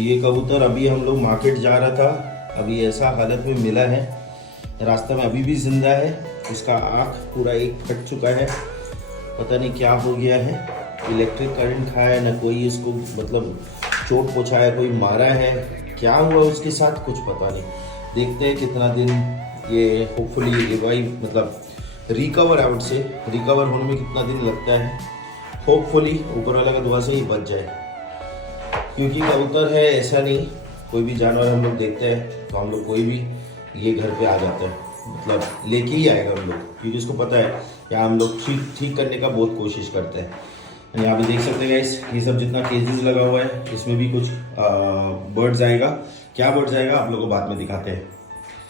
ये कबूतर अभी हम लोग मार्केट जा रहा था, अभी ऐसा हालत में मिला है, रास्ते में अभी भी जिंदा है। इसका आँख पूरा एक फट चुका है, पता नहीं क्या हो गया है। इलेक्ट्रिक करंट खाया है ना, कोई इसको मतलब चोट पहुँचाया, कोई मारा है, क्या हुआ उसके साथ कुछ पता नहीं। देखते हैं कितना दिन ये होपफुली रिवाइव मतलब रिकवर, आउट से रिकवर होने में कितना दिन लगता है। होपफुली ऊपर वाला का दुआ से ही बच जाए, क्योंकि कबूतर है ऐसा नहीं, कोई भी जानवर हम लोग देखते हैं तो हम लोग कोई भी ये घर पे आ जाता है, मतलब लेके ही आएगा हम लोग, क्योंकि उसको पता है कि हम लोग ठीक करने का बहुत कोशिश करते हैं। यहाँ पे देख सकते हैं गाइस, ये सब जितना केजेस लगा हुआ है इसमें भी कुछ बर्ड्स आएगा। क्या बर्ड्स आएगा आप लोगों को बाद में दिखाते हैं।